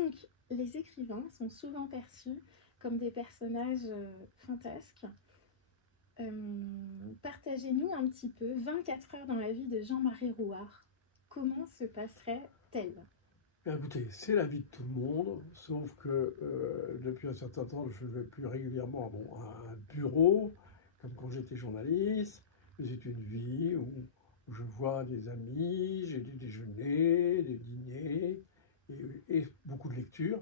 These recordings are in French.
Donc, les écrivains sont souvent perçus comme des personnages fantasques. Partagez-nous un petit peu 24 heures dans la vie de Jean-Marie Rouart. Comment se passerait-elle? Écoutez, c'est la vie de tout le monde, sauf que depuis un certain temps, je vais plus régulièrement à un bureau, comme quand j'étais journaliste. Mais c'est une vie où je vois des amis, j'ai des déjeuners, des dîners et beaucoup de lectures.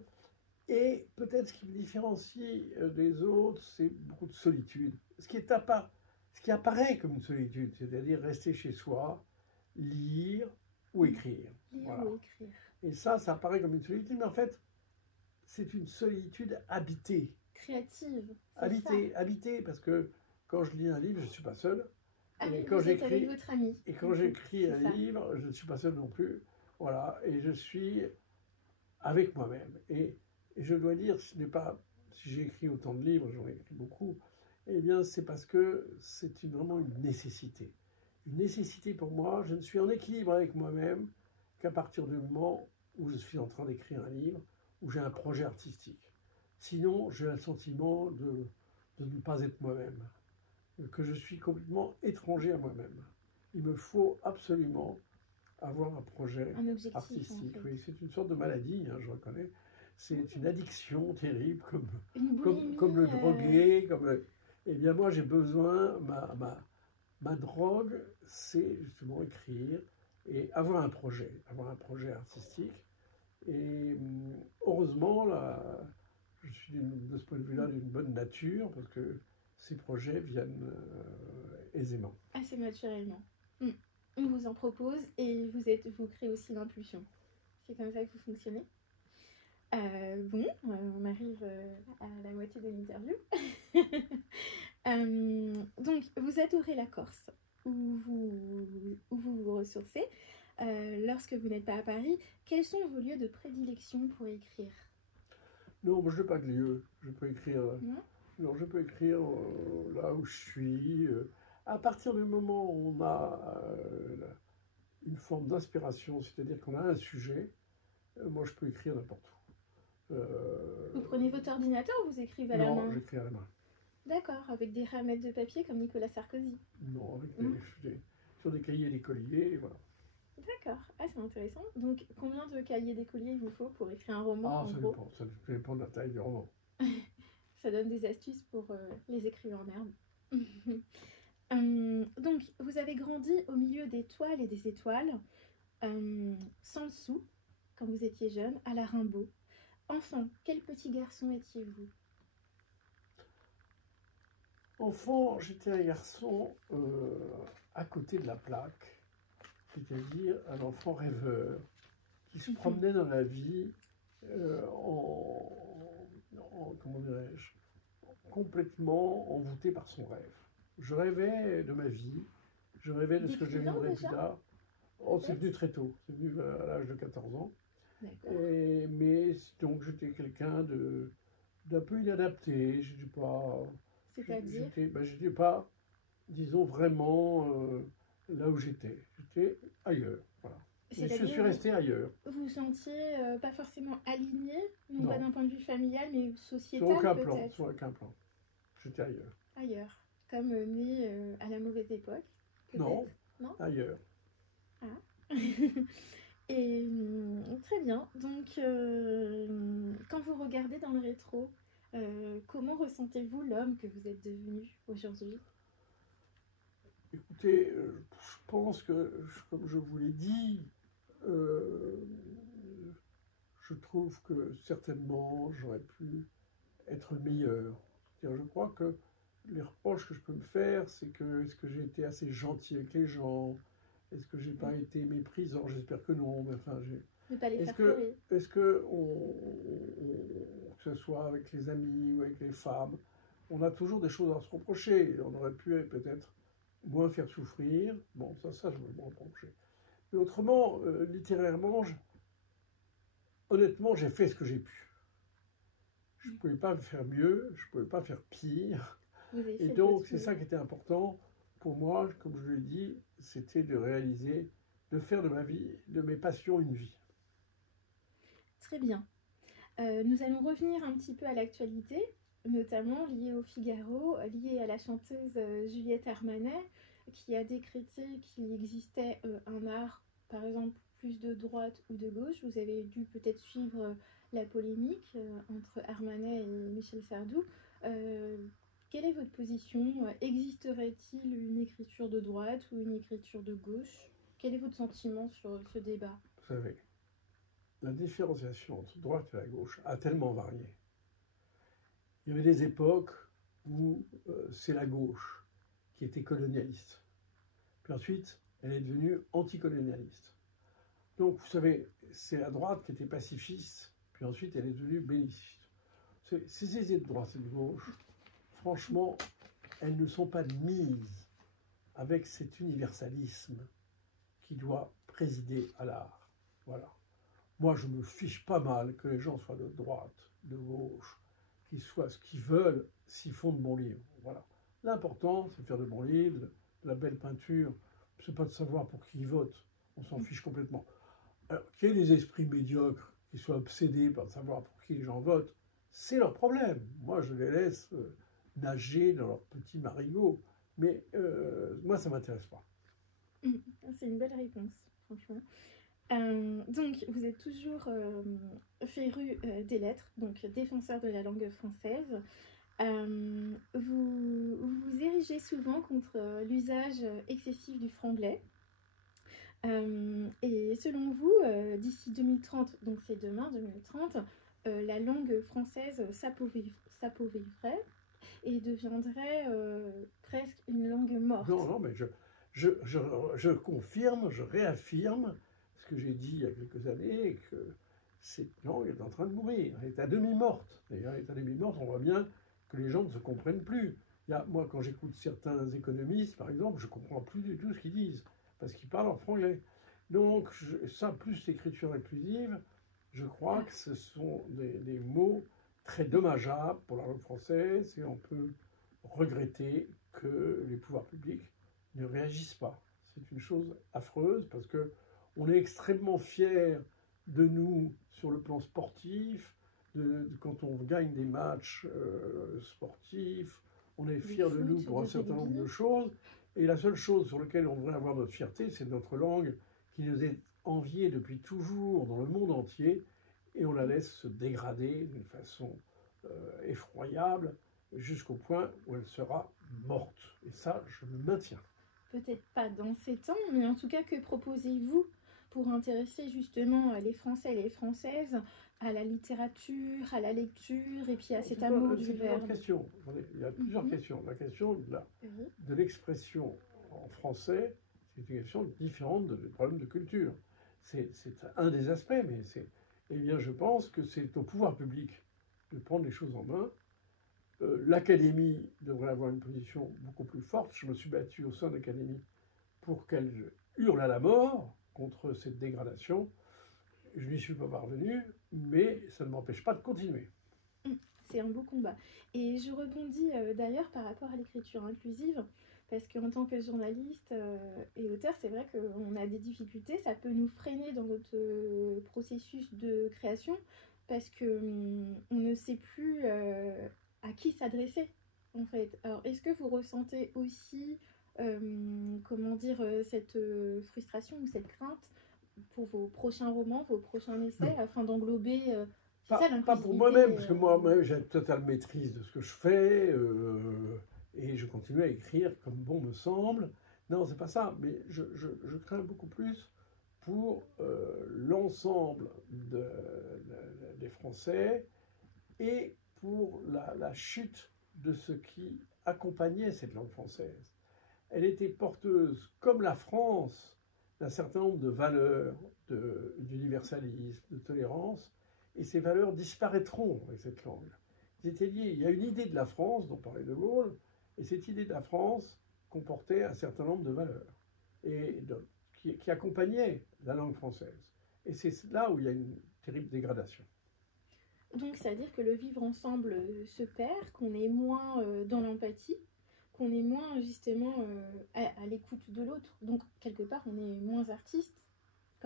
Et peut-être ce qui me différencie des autres, c'est beaucoup de solitude. Ce qui apparaît comme une solitude, c'est-à-dire rester chez soi, lire ou écrire. Lire Voilà. ou écrire. Et ça apparaît comme une solitude, mais en fait, c'est une solitude habitée. Créative, c'est Habitée, ça. habitée, parce que quand je lis un livre, je ne suis pas seul. Ah Et oui, quand vous êtes avec j'écris, votre ami. et quand j'écris C'est un ça. livre, je ne suis pas seul non plus. Voilà, et je suis avec moi-même. Et je dois dire, ce n'est pas, si j'ai écrit autant de livres, j'en ai écrit beaucoup, eh bien, c'est parce que c'est vraiment une nécessité. Une nécessité pour moi, je ne suis en équilibre avec moi-même qu'à partir du moment où je suis en train d'écrire un livre, où j'ai un projet artistique. Sinon, j'ai le sentiment de ne pas être moi-même, que je suis complètement étranger à moi-même. Il me faut absolument avoir un projet Un objectif, en artistique. fait. Oui, c'est une sorte de maladie, hein, je reconnais. C'est une addiction terrible, Une comme le boulimie. drogué. Eh bien, moi, j'ai besoin, ma drogue, c'est justement écrire et avoir un projet artistique. Et heureusement, là, je suis de ce point de vue-là d'une bonne nature, parce que ces projets viennent aisément. Assez naturellement. Mm. On vous en propose et vous créez aussi l'impulsion. C'est comme ça que vous fonctionnez. On arrive à la moitié de l'interview. Donc, vous adorez la Corse, où vous vous ressourcez. Lorsque vous n'êtes pas à Paris, quels sont vos lieux de prédilection pour écrire? Non, moi, je n'ai pas de lieu. Je peux écrire. Non. Non, je peux écrire là où je suis. À partir du moment où on a une forme d'inspiration, c'est-à-dire qu'on a un sujet, moi je peux écrire n'importe où. Vous prenez votre ordinateur ou vous écrivez à la Non, main? j'écris à la main. D'accord, avec des ramettes de papier comme Nicolas Sarkozy. Non, avec Mm. sur des cahiers d'écolier, et voilà. D'accord, c'est intéressant. Donc, combien de cahiers d'écolier il vous faut pour écrire un roman, Ah, en gros? ça dépend de la taille du roman. Ça donne des astuces pour les écrivains en herbe. Donc, vous avez grandi au milieu des toiles et des étoiles, sans le sou, quand vous étiez jeune, à la Rimbaud. Enfant, quel petit garçon étiez-vous? Enfant, j'étais un garçon à côté de la plaque, c'est-à-dire un enfant rêveur qui se promenait dans la vie comment dirais-je, complètement envoûté par son rêve. Je rêvais de ma vie, je rêvais de ce que je D'écrivain deviendrais plus déjà? tard. Oh, c'est venu très tôt, c'est venu à l'âge de 14 ans. D'accord. Mais donc j'étais quelqu'un d'un peu inadapté, j'étais pas... C'est-à-dire? J'étais pas, disons, vraiment là où j'étais. J'étais ailleurs, voilà. Et je suis C'est-à-dire, resté ailleurs. vous vous sentiez pas forcément aligné, non pas Non, d'un point de vue familial, mais sur sociétal aucun plan, peut-être, sur aucun plan. J'étais ailleurs. ailleurs, comme né à la mauvaise époque, Non, peut-être, non? ailleurs. Ah. Et très bien. Donc, quand vous regardez dans le rétro, comment ressentez-vous l'homme que vous êtes devenu aujourd'hui? Écoutez, je pense que, comme je vous l'ai dit, euh, je trouve que certainement j'aurais pu être meilleur. C'est-à-dire, je crois que les reproches que je peux me faire, c'est que est-ce que j'ai été assez gentil avec les gens? Est-ce que j'ai pas été méprisant? J'espère que non, mais enfin, Ne pas les faire pleurer. est-ce que que ce soit avec les amis ou avec les femmes, on a toujours des choses à se reprocher. On aurait pu peut-être moins faire souffrir. Bon, ça, je me le reprocher. Mais autrement, littérairement, honnêtement, j'ai fait ce que j'ai pu. Je ne pouvais pas faire mieux, je ne pouvais pas faire pire. Vous avez Et fait de donc, votre c'est ça mieux. qui était important pour moi, comme je l'ai dit, c'était de réaliser, de faire de ma vie, de mes passions, une vie. Très bien. Nous allons revenir un petit peu à l'actualité, notamment liée au Figaro, liée à la chanteuse Juliette Armanet, qui a décrété qu'il existait un art, par exemple, plus de droite ou de gauche. Vous avez dû peut-être suivre la polémique entre Armanet et Michel Sardou. Euh, Quelle est votre position? Existerait-il une écriture de droite ou une écriture de gauche? Quel est votre sentiment sur ce débat? Vous savez, la différenciation entre droite et la gauche a tellement varié. Il y avait des époques où c'est la gauche qui était colonialiste. Puis ensuite, elle est devenue anticolonialiste. Donc, vous savez, c'est la droite qui était pacifiste, puis ensuite elle est devenue belliciste. Ces idées de droite et de gauche, franchement, elles ne sont pas mises avec cet universalisme qui doit présider à l'art. Voilà. Moi, je me fiche pas mal que les gens soient de droite, de gauche, qu'ils soient ce qu'ils veulent s'ils font de bons livres. Voilà. L'important, c'est de faire de bons livres, de la belle peinture. C'est pas de savoir pour qui ils votent. On s'en fiche complètement. Alors, qu'il y ait des esprits médiocres qui soient obsédés par savoir pour qui les gens votent, c'est leur problème. Moi, je les laisse nager dans leur petit marigot. Mais moi, ça ne m'intéresse pas. C'est une belle réponse, franchement. Donc, vous êtes toujours féru des lettres, donc défenseur de la langue française. Vous vous érigez souvent contre l'usage excessif du franglais. Et selon vous, d'ici 2030, donc c'est demain 2030, la langue française s'appauvrirait et deviendrait presque une langue morte. Non, non, mais je confirme, je réaffirme ce que j'ai dit il y a quelques années, que cette langue est en train de mourir. Elle est à demi-morte. D'ailleurs, elle est à demi-morte, on voit bien que les gens ne se comprennent plus. Moi, quand j'écoute certains économistes, par exemple, je ne comprends plus du tout ce qu'ils disent, parce qu'ils parlent en franglais. Donc, ça, plus l'écriture inclusive, je crois que ce sont des mots très dommageables pour la langue française, et on peut regretter que les pouvoirs publics ne réagissent pas. C'est une chose affreuse, parce que on est extrêmement fiers de nous sur le plan sportif, quand on gagne des matchs sportifs, on est fiers de nous pour un certain nombre de choses, et la seule chose sur laquelle on devrait avoir notre fierté, c'est notre langue qui nous est enviée depuis toujours dans le monde entier, et on la laisse se dégrader d'une façon effroyable, jusqu'au point où elle sera morte. Et ça, je me maintiens. Peut-être pas dans ces temps, mais en tout cas, que proposez-vous pour intéresser justement les Français et les Françaises à la littérature, à la lecture et puis à cet amour du verbe? Il y a plusieurs questions. La question de l'expression en français, c'est une question différente des problèmes de culture. C'est un des aspects, mais eh bien, je pense que c'est au pouvoir public de prendre les choses en main. L'Académie devrait avoir une position beaucoup plus forte. Je me suis battu au sein de l'Académie pour qu'elle hurle à la mort contre cette dégradation. Je n'y suis pas parvenu, mais ça ne m'empêche pas de continuer. C'est un beau combat. Et je rebondis d'ailleurs par rapport à l'écriture inclusive, parce qu'en tant que journaliste et auteur, c'est vrai qu'on a des difficultés, ça peut nous freiner dans notre processus de création, parce qu'on ne sait plus à qui s'adresser, en fait. Alors, est-ce que vous ressentez aussi, comment dire, cette frustration ou cette crainte pour vos prochains romans, vos prochains essais, afin d'englober pas pour moi-même, parce que moi-même j'ai une totale maîtrise de ce que je fais, et je continue à écrire comme bon me semble. Non, c'est pas ça, mais je crains beaucoup plus pour l'ensemble des Français et pour la chute de ce qui accompagnait cette langue française. Elle était porteuse, comme la France, d'un certain nombre de valeurs, d'universalisme, de tolérance, et ces valeurs disparaîtront avec cette langue. Ils étaient liés. Il y a une idée de la France, dont parlait De Gaulle, et cette idée de la France comportait un certain nombre de valeurs et qui accompagnaient la langue française. Et c'est là où il y a une terrible dégradation. Donc, c'est-à-dire que le vivre ensemble se perd, qu'on est moins dans l'empathie, qu'on est moins justement à l'écoute de l'autre. Donc, quelque part, on est moins artiste,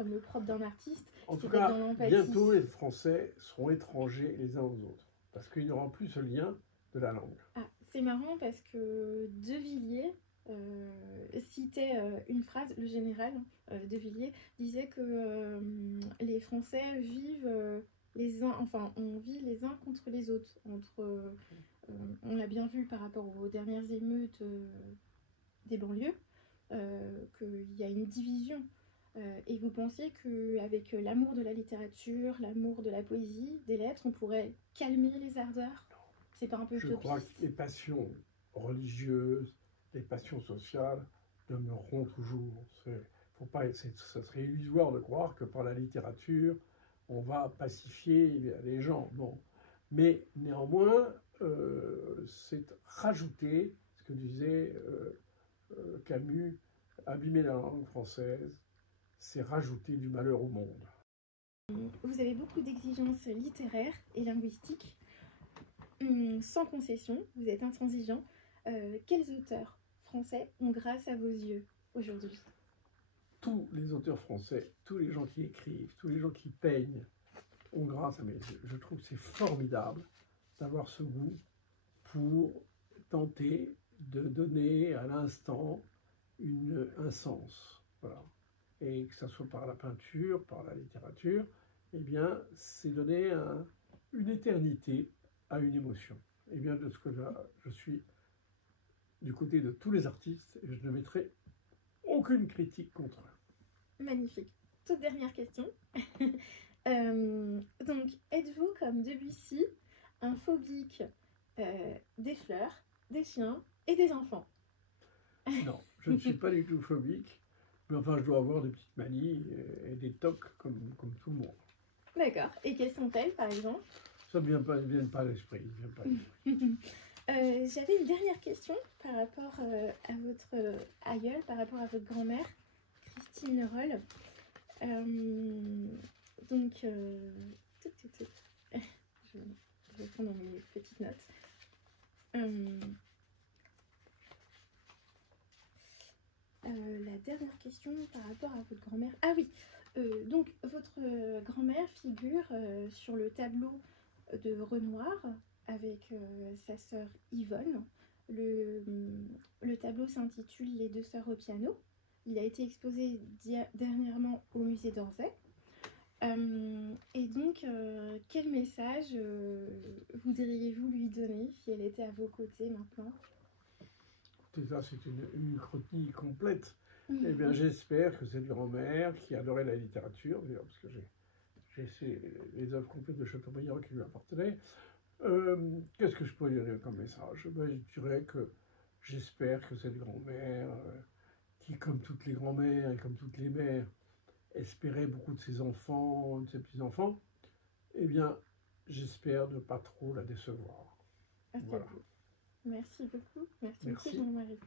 comme le propre d'un artiste, En c'est tout d'être cas, dans l'empathie. bientôt les Français seront étrangers les uns aux autres, parce qu'il n'y aura plus ce lien de la langue. Ah, c'est marrant parce que De Villiers citait une phrase, le général De Villiers disait que les Français vivent on vit les uns contre les autres. On l'a bien vu par rapport aux dernières émeutes des banlieues, qu'il y a une division. Et vous pensez qu'avec l'amour de la littérature, l'amour de la poésie, des lettres, on pourrait calmer les ardeurs? C'est pas un peu Je crois utopiste? que les passions religieuses, les passions sociales demeureront toujours. Ça serait illusoire de croire que par la littérature, on va pacifier les gens. Non. Mais néanmoins, c'est rajouter ce que disait Camus, abîmer la langue française, c'est rajouter du malheur au monde. Vous avez beaucoup d'exigences littéraires et linguistiques, sans concession, vous êtes intransigeant. Quels auteurs français ont grâce à vos yeux aujourd'hui? Tous les auteurs français, tous les gens qui écrivent, tous les gens qui peignent ont grâce à mes yeux. Je trouve que c'est formidable d'avoir ce goût pour tenter de donner à l'instant un sens. Voilà. Et que ce soit par la peinture, par la littérature, eh bien, c'est donner une éternité à une émotion. Et bien, de ce côté-là, je suis du côté de tous les artistes et je ne mettrai aucune critique contre eux. Magnifique. Toute dernière question. Donc, êtes-vous comme Debussy, un phobique des fleurs, des chiens et des enfants? Non, je ne suis pas du tout phobique, mais enfin, je dois avoir des petites manies et des tocs comme tout le monde. D'accord. Et quelles sont-elles, par exemple? Ça ne vient pas à l'esprit. J'avais une dernière question par rapport à votre aïeul, par rapport à votre grand-mère, Christine Leroll. Je vais prendre mes petites notes. La dernière question par rapport à votre grand-mère. Ah oui, donc votre grand-mère figure sur le tableau de Renoir avec sa sœur Yvonne. Le tableau s'intitule Les deux sœurs au piano. Il a été exposé dernièrement au musée d'Orsay. Et donc, quel message voudriez-vous lui donner si elle était à vos côtés maintenant? Ça, c'est une chronique complète. Eh bien, j'espère que cette grand-mère qui adorait la littérature, d'ailleurs, parce que j'ai les œuvres complètes de Chateaubriand qui lui appartenaient. Qu'est-ce que je pourrais lui donner comme message? Je dirais que j'espère que cette grand-mère, qui, comme toutes les grand-mères et comme toutes les mères, espérait beaucoup de ses enfants, de ses petits-enfants, eh bien, j'espère ne pas trop la décevoir. Ah, voilà. Merci beaucoup. Merci. Merci. Beaucoup, Jean-Marie.